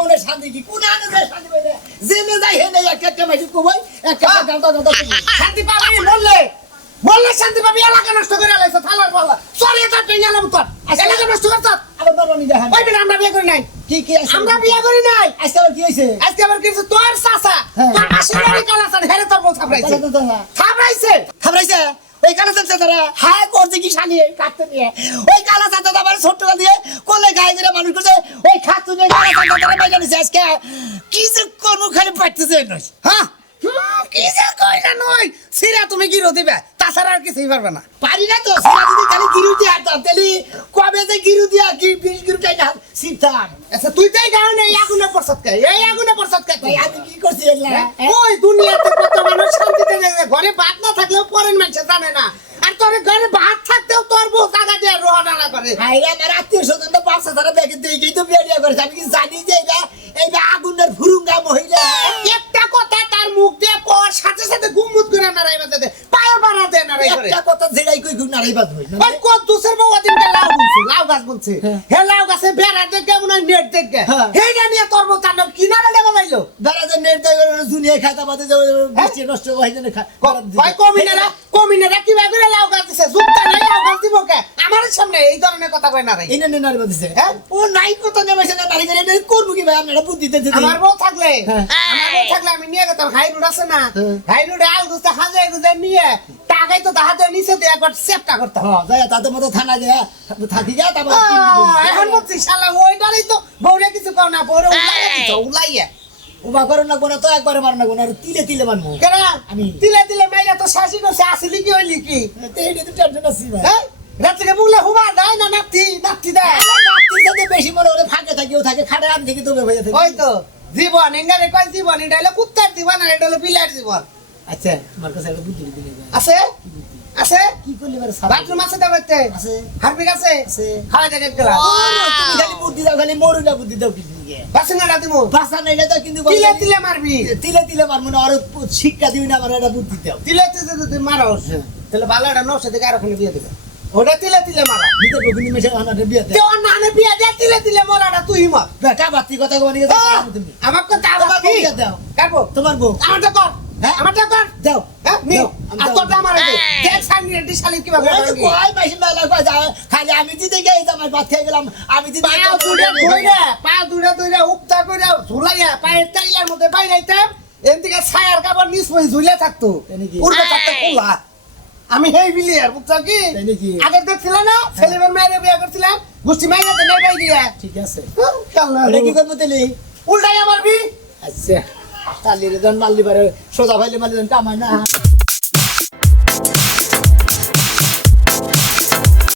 মনে শান্তি কি কোন আনে যায় শান্তি পাইলে জেনে যাই হে নাই একটা মাইছি কই একটা গালতা গালতা শান্তি পাবি বললে শান্তি পাবি এলাকা নষ্ট করে লাইছ থালার পালা সরি এটা টেঙ্গালাম তোর এলাকা নষ্ট করছ আবার বারবানি দেখেন ওই বিনা আমরা বিয়ে করি নাই কি আমরা বিয়ে করি নাই আজকে আবার কি হইছে আজকে আবার কিছু তোর চাচা তোর আশীর্বাদী কালাসান হেরে তোর বউ থাপড়াইছে থামরাইছে ওই কালা চাচা তারা হায় করছে কি শালিয়ে কাটতে নিয়ে ওই কালা চাচা আবার ছোট দিয়ে কোলে গায়ে করে মানুষ করছে ওই খাতু নিয়ে কালা চাচা তারা বাইরে নিছে আজকে কি যে কোন খালি পাইতেছে নয় হ্যাঁ কি যে কইলা নই সিরা তুমি গিরো দিবে তাছাড়া আর কিছুই পারবে না পারি না তো সিরা যদি খালি গিরু দিয়ে হাঁটতাম তাহলে কবে যে গিরু দিয়া কি 20 গিরু চাই না সিরতাম আচ্ছা তুই তাই গাও না এই আগুনে পড়ছত কে এই আগুনে পড়ছত কে ভাই আমি কি করছি এগুলা ওই দুনিয়াতে কত মানুষ শান্তিতে থাকে ঘরে ভাত না থাকলেও পরের মানুষ জানে না আর তোর ঘরে ভাত থাকতেও তোর বউ জায়গা দিয়ে রোহানা করে ভাই আমার আত্মীয় স্বজন তো পাঁচশো তারা দেখে দেখেই তো বিয়ে করেছে আমি কি জানি যে এইটা আগুনের ফুরুঙ্গা মহিলা একটা কথা তার মুখ দিয়ে কর সাথে সাথে গুমুত করে নারাইবা দে পায়ের বাড়া দে নারাই করে একটা কথা যেটাই কই গুণ নারাইবাজ হই না ওই কত দুসের বউ দিনকে লাউ গাছ বলছে হে লাউ গাছে বেড়া দেখে মনে হয় নেট দেখে হেইটা নিয়ে তোর বউ তার কিনারে লেবা যাইলো দাঁড়া যে নেট দেয় জুনিয়ে খাতা পাতে যে বৃষ্টি নষ্ট হয়ে যায় ভাই কমিনেরা কি ভাবে লাউ গাছ দিছে জুতা নাই লাউ গাছ দিব কে আমার সামনে এই ধরনের কথা কই নারাই এনে নারাইবাজ দিছে ও নাই কথা নেমেছে না নারী করে করবো কি ভাই আপনারা বুদ্ধি দিতে আমার বউ থাকলে আমি নিয়ে গেতাম হাই রোড আছে না হাই রোডে আল গুছতে হাজার গুজে নিয়ে টাকাই তো তাহাতে নিচে দিয়ে একবার সেপটা করতাম যাই তাদের মতো থানা যায় থাকি যা তারপর এখন বলছি শালা ওইটারই তো বউরে কিছু কও না বউরে উলাইয়া উবা করো না কোন তো একবারে মার না কোন আর তিলে তিলে মারমু কেন আমি তিলে মাইরা তো শাসি করছে আসলি কি হইলি কি এইটা তো টেনশন আছে ভাই রাত্রে বুগলে হুবা দেয় না নাতি দেয় নাতি সাথে বেশি মনে হলে ফাঁকে থাকিও থাকে খাটে আন থেকে তো হয়ে থাকে ওই তো জীবন এঙ্গারে কয় জীবন এটা হলো কুত্তার জীবন আর এটা হলো বিলের জীবন আচ্ছা আমার কাছে একটা বুদ্ধি দিলে আছে আছে কি করলে এবারে বাথরুম আছে দাবাইতে আছে হারপিক আছে আছে খাওয়া দেখে গেলা তুমি খালি বুদ্ধি দাও খালি মরুলা বুদ্ধি দাও কি দিকে বাসনা না দিমু ভাষা নাইলে তো কিন্তু তিলে মারবি তিলে তিলে মারমু না আর শিক্ষা দিবি না আমার একটা বুদ্ধি দাও তিলে যদি মারোস তাহলে ভালোটা নষ্ট থেকে আর ওখানে বিয়ে দিবে ওটা তিলে মারা নিতে বগুনি মেশে আনারে বিয়ে দে তো নানে বিয়ে দে তিলে মরাটা তুই মর বেটা বাতি কথা কই নিয়ে দাও তুমি আমার কথা তোমার বউ বিয়ে দাও কাটবো তোমার বউ আমারটা কর হ্যাঁ আমারটা কর দাও হ্যাঁ নিও আর তোরটা আমার দে দেখ সামনে রেডি শালি কি ভাবে কই মাইছে মেলা কই যা খালি আমি দিতে গেই তো আমার ভাত খেয়ে গেলাম আমি দিতে পা দুড়ে উপতা করে ঝুলাইয়া পায়ের টাইলার মধ্যে বাইরাইতাম এদিকে ছায়ার কাপড় নিচ পই ঝুলে থাকতো উড়বে থাকতো খোলা আমি হেই বিলিয়ার বুঝছো কি আগে দেখছিল না ছেলেমের মেয়েরে বিয়ে করছিলাম গোষ্ঠী মাইনাতে নেই বাই দিয়া ঠিক আছে কাল্লা এটা কি করব তেলি উল্টাইয়া মারবি আচ্ছা তালিরে জন মারলি পারে সোজা ভাইলে মারলি জন কামাই না